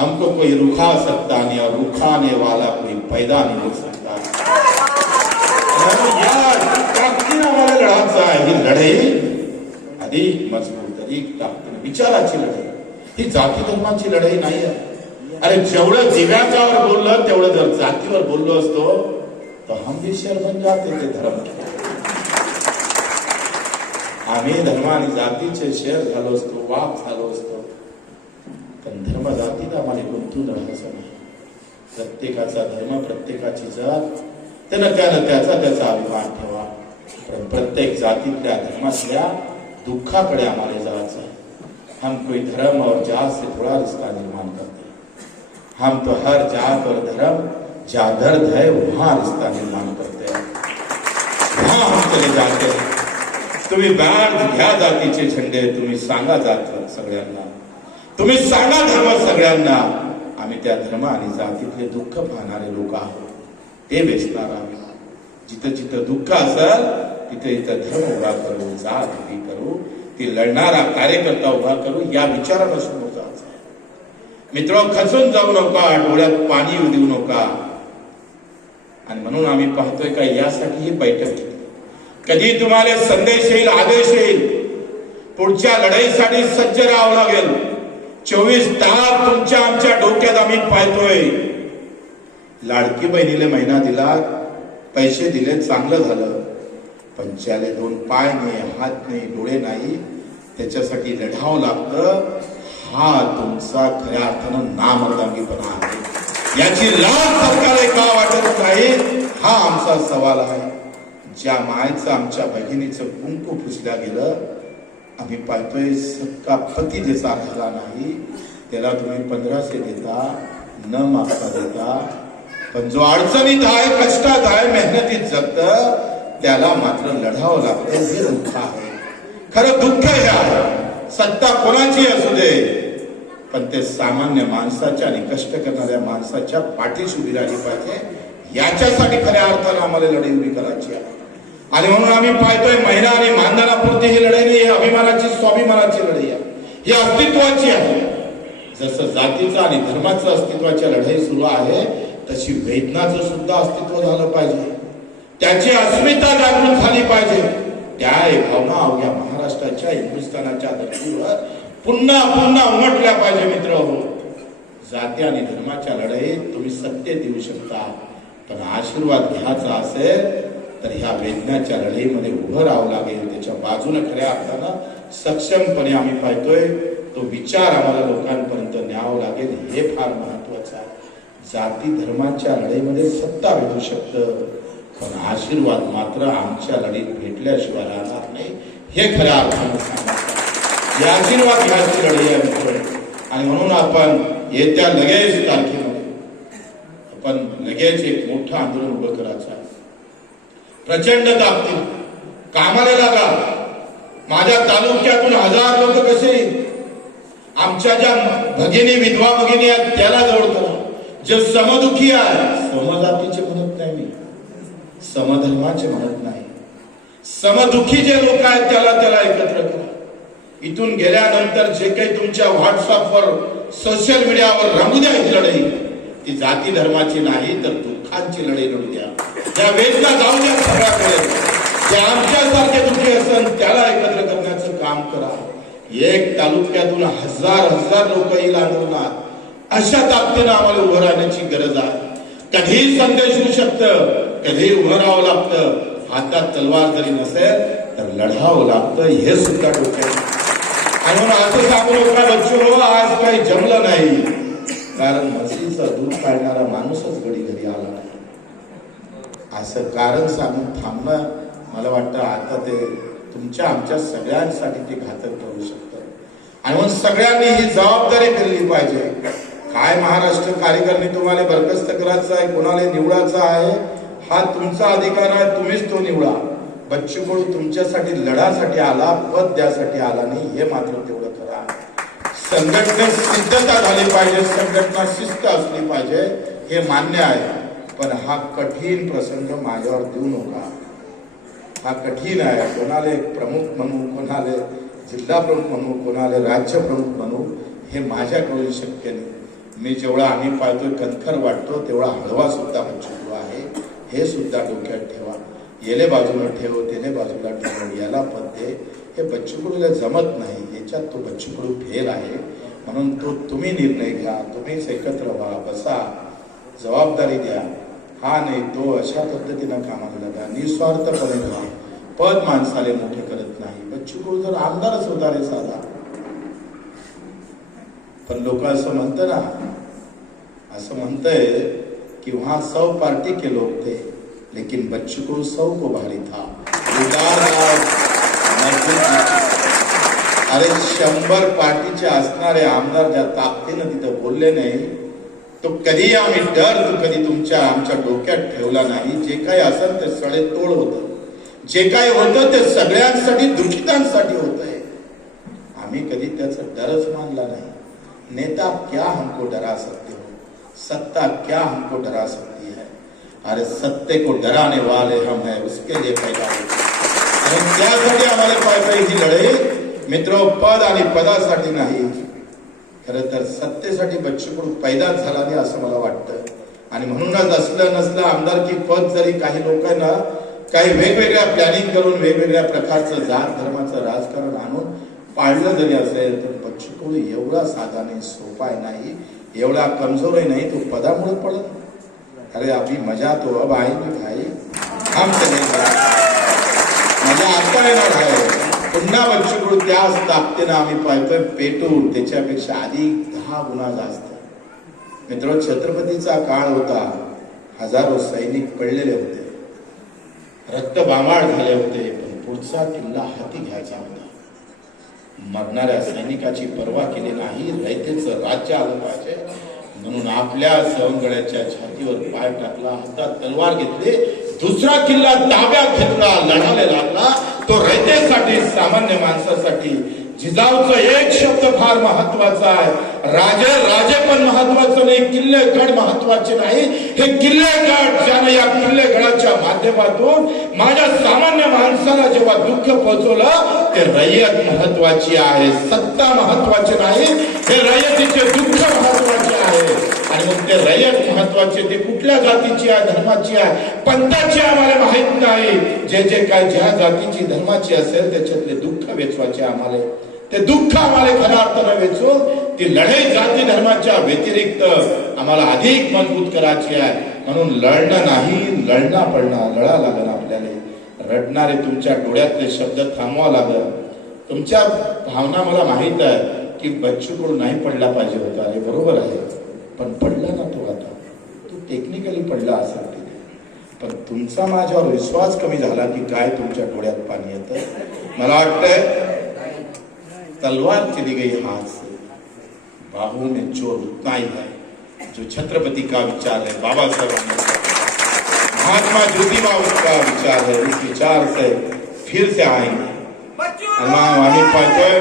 हमको कोई रुखा सकता नहीं और रुखाने वाला कोई पैदा नहीं हो सकता। ताकदीनं आम्हाला लढायचं आहे ही लढाई अधिक मजबूत अधिक ताकदीनं विचाराची लढाई ही जाती धर्माची लढाई नाही आहे अरे जेवढं दिव्याच्यावर बोललं तेवढं जर जातीवर बोललो असतो तर हम भी शेर बन जाते ते धर्म आम्ही धर्म आणि जातीचे शेर झालो असतो वाप झालो असतो पण धर्म जातीत आम्हाला गुंतून राहायचं नाही प्रत्येकाचा धर्म प्रत्येकाची जात त्यानं त्यानं त्याचा त्याचा अभिमान ठेवा. पण प्रत्येक जातीतल्या धर्मातल्या दुःखाकडे आम्हाला जायचं आहे. हम कोई धर्म और जात से थोड़ा रिश्ता निर्माण करते हैं. हम तो हर जात और धर्म जहाँ दर्द है वहां रिश्ता निर्माण करते हैं. वहां हम चले जाते हैं. तुम्ही बँड घ्या जातीचे झेंडे तुम्ही सांगा जात सगळ्यांना. तुम्ही सांगा धर्म सगळ्यांना. आम्ही त्या धर्म आणि जातीतले दुःख पाहणारे लोक आहोत. ते वेचणार आम्ही. जिथं जिथं दुःख असेल तिथे इथं धर्म उभा करू जात उभी करू ती लढणारा कार्यकर्ता उभा करू या विचारानं समोर जायचं मित्र खचून जाऊ नका डोळ्यात पाणी येऊ देऊ नका. आणि म्हणून आम्ही पाहतोय का यासाठी ही बैठक घेतली. कधी तुम्हाला संदेश येईल आदेश येईल. पुढच्या लढाईसाठी सज्ज राहावं लागेल. चोवीस तास तुमच्या आमच्या डोक्यात आम्ही पाहतोय. लाडकी बहिणीला महिना दिला पैसे दिले चांगलं झालं. पण ज्याले दोन पाय नाही हात नाही डोळे नाही त्याच्यासाठी लढावं लागतं. हा तुमचा खऱ्या अर्थानं नामर्दांगीपणा आहे. याची लाज सरकारला का वाटत नाही. हा आमचा सवाल आहे. ज्या मायचं आमच्या बहिणीचं कुंकू पुसल्या गेलं आम्ही पाहतोय सबका पती ज्याचा राहिला नाही त्याला तुम्ही पंधराशे देता न मागता देता. पण जो अडचणीत आहे कष्टात आहे मेहनतीत जगत त्याला मात्र लढावं लागतं हे दुःख आहे. खरं दुःख हे आहे. सत्ता कोणाची असू दे. पण ते सामान्य माणसाच्या आणि कष्ट करणाऱ्या माणसाच्या पाठीशी उभी राहिली पाहिजे. याच्यासाठी खऱ्या अर्थानं आम्हाला लढाई उभी करायची आहे. आणि म्हणून आम्ही पाहतोय महिला आणि मानधनापुरती ही लढाई नाही ही अभिमानाची स्वाभिमानाची लढाई आहे. ही अस्तित्वाची आहे. जसं जातीचं आणि धर्माचं अस्तित्वाच्या लढाई सुरू आहे तशी वेदनाचं सुद्धा अस्तित्व झालं पाहिजे. त्याची अस्मिता जागृत झाली पाहिजे. त्या एक भावना अवघ्या महाराष्ट्राच्या हिंदुस्थानाच्या धर्तीवर पुन्हा पुन्हा उमटल्या पाहिजे मित्र हो. जाती आणि धर्माच्या लढाईत तुम्ही सत्य देऊ शकता पण आशीर्वाद घ्यायचा असेल तर ह्या वेदनाच्या लढाईमध्ये उभं राहावं लागेल. त्याच्या बाजूने खऱ्या अर्थानं सक्षमपणे आम्ही पाहतोय तो विचार आम्हाला लोकांपर्यंत न्यावं लागेल. हे फार महत्वाचं आहे. जाती धर्माच्या लढाईमध्ये सत्ता भेटू शकतं पण आशीर्वाद मात्र आमच्या लढीत भेटल्याशिवाय राहणार नाही. हे खऱ्या अर्थानं सांगायचं आशीर्वाद घ्यायची लढाई आहे मित्र आणि म्हणून आपण येत्या लगेच तारखेमध्ये आपण लगेच एक मोठं आंदोलन उभं करायचं आहे. प्रचंड ताकदीन कामाला लागा. माझ्या तालुक्यातून हजार लोक कसे आमच्या ज्या भगिनी विधवा भगिनी आहेत त्याला जवळ करा जे समदुखी आहे समजातीचे म्हणत नाही मी. समधर्माचे म्हणत नाही. समदुखी जे लोक आहेत त्याला त्याला एकत्र करा. इथून गेल्यानंतर जे काही तुमच्या व्हॉट्सअपवर सोशल मीडियावर रंगू द्या ही लढाई ती जाती धर्माची नाही तर दुःखांची लढाई लढू द्या. या वेदना जाऊ द्या सगळ्याकडे. जे आमच्यासारखे दुःखी असन त्याला एकत्र करण्याचं काम करा. एक तालुक्यातून हजार हजार लोक येईल आंदोलनात. अशा ताकदीनं आम्हाला उभं राहण्याची गरज आहे. कधीही संदेश येऊ शकतं कधी उभं राहावं लागतं. हातात तलवार जरी नसेल तर लढावं लागतं हे सुद्धा डोक्यात. आणि म्हणून असं सांगू नका बच्चू आज काही जमलं नाही. कारण म्हशीचं दूध काढणारा माणूसच घडी घरी आला. नाही असं कारण सांगून थांबणं मला वाटतं आता ते तुमच्या आमच्या सगळ्यांसाठी ते घातक ठरू शकतं. आणि म्हणून सगळ्यांनी ही जबाबदारी केली पाहिजे. काय महाराष्ट्र कार्यकारिणी तुम्हाला बरखास्त करायचं आहे कोणाला निवडायचा आहे हा तुमचा अधिकार आहे तुम्हीच तो निवडा. बच्चू कडू तुमच्यासाठी लढासाठी आला पद द्यासाठी आला नाही हे मात्र तेवढं करा संघटना सिद्धता झाली पाहिजे संघटना शिस्त असली पाहिजे हे मान्य आहे. पण हा कठीण प्रसंग माझ्यावर देऊ नका. हा कठीण आहे. कोणाला प्रमुख म्हणू कोणाला जिल्हा प्रमुख म्हणू कोणाला राज्य प्रमुख म्हणू हे माझ्याकडून शक्य नाही. मी जेवढा आम्ही पाहतोय कणखर वाटतो तेवढा हळवा सुद्धा बच्चूकडू आहे. हे सुद्धा डोक्यात ठेवा. येले बाजूला ठेव तेले बाजूला ठेव. याला पद्य हे बच्चूकडूला जमत नाही. याच्यात तो बच्चूकडू फेल आहे. म्हणून तो तुम्ही निर्णय घ्या. तुम्हीच एकत्र व्हा. बसा. जबाबदारी द्या. हा नाही तो अशा पद्धतीनं कामाला लागा निस्वार्थपणे व्हा पद माणसाले मोठे करत नाही. बच्चूकडू जर आमदारच होता रे साधा. पण लोक असं म्हणत ना असं म्हणतंय कि वहां सौ पार्टी के लोग थे लेकिन बच्चू को सौ को भारी था. उदार अरे शंभर पार्टीचे असणारे आमदार ज्या ताकदीनं तिथं बोलले नाही तो कधी आम्ही डर कधी तुमच्या आमच्या डोक्यात ठेवला नाही. जे काही असेल ते सडे तोड होतं. जे काय होतं ते सगळ्यांसाठी दुखितांसाठी होत आहे आम्ही कधी त्याचा डरच मानला नाही. नेता क्या हमको डरा सकते हो? सत्ता क्या हमको डरा सकती है? अरे सत्ते को डराने वाले हम है उसके लिए पैदा हो आणि त्यासाठी आम्हाला पाहिजे ही लढाई मित्र पद आणि पदासाठी नाही. खरं तर सत्तेसाठी बच्चूकडू पैदाच झाला नाही असं मला वाटतं. आणि म्हणूनच असलं नसलं आमदारकी पद जरी काही लोकांना काही वेगवेगळ्या प्लॅनिंग करून वेगवेगळ्या प्रकारचं जात धर्माचं राजकारण आणून पाळलं जरी असेल तर बच्चूकडू एवढा साधा नाही सोपा आहे नाही एवढा कमजोर नाही तो पदामुळे पडत अरे आपली मजा तो अब आएगी भाई. हम चलेगा. मजा आता येणार आहे पुन्हा बच्चूकडू त्याच ताकदीनं आम्ही पाहतोय पेटून त्याच्यापेक्षा अधिक दहा गुणा जास्त. मित्र छत्रपतीचा काळ होता हजारो सैनिक पडलेले होते. रक्त रक्तबामाळ झाले होते पण पुढचा किल्ला हाती घ्यायचा होता. मरणाऱ्या सैनिकाची पर्वा केली नाही रयतेचं राज्य आलं पाहिजे. म्हणून आपल्या सवंगड्याच्या छातीवर पाय टाकला हातात तलवार घेतली. दुसरा किल्ला ताब्यात घेतला लढायला लागला. तो सामान्य माणसासाठी जिजाऊचं एक शब्द फार महत्त्वाचा आहे. राजे राजे पण महत्वाचं नाही किल्लेगड महत्त्वाचे नाही. हे किल्लेगड ज्याने या किल्लेगडाच्या माध्यमातून माझ्या सामान्य माणसाला जेव्हा दुःख पोहोचवलं ते रयत महत्वाची आहे सत्ता महत्वाची नाही हे रयतीचे दुःख महत्त्वाचे आहे. आणि मग ते रयत महत्त्वाचे ते कुठल्या जातीची आहे धर्माची आहे? पंथाची आम्हाला माहीत नाही. जे जे काय ज्या जातीची धर्माची असेल त्याच्यातले दुःख वेचवायचे आम्हाला. ते दुःख आम्हाला खऱ्या अर्थानं वेचून ती लढाई जाती धर्माच्या व्यतिरिक्त आम्हाला अधिक मजबूत करायची आहे. म्हणून लढणं नाही लढणं पडणं लढा लागण आपल्याला. रडणारे तुमच्या डोळ्यातले शब्द थांबवा लागल तुमच्या भावना मला माहीत आहे की बच्चूकडून नाही पडला पाहिजे होता हे बरोबर आहे. पण पडला ना तो आता? तो टेक्निकली पडला असेल तिथे पण तुमचा माझ्यावर विश्वास कमी झाला की काय तुमच्या डोळ्यात पाणी येतं? मला वाटतंय तलवार चली गई हाथ से बाहू में ज़ोर उतना ही है जो छत्रपति का विचार है बाबा साहेब महात्मा ज्योतिबा का विचार है उस विचार से फिर से आएँगे. मग आम्ही पाहतोय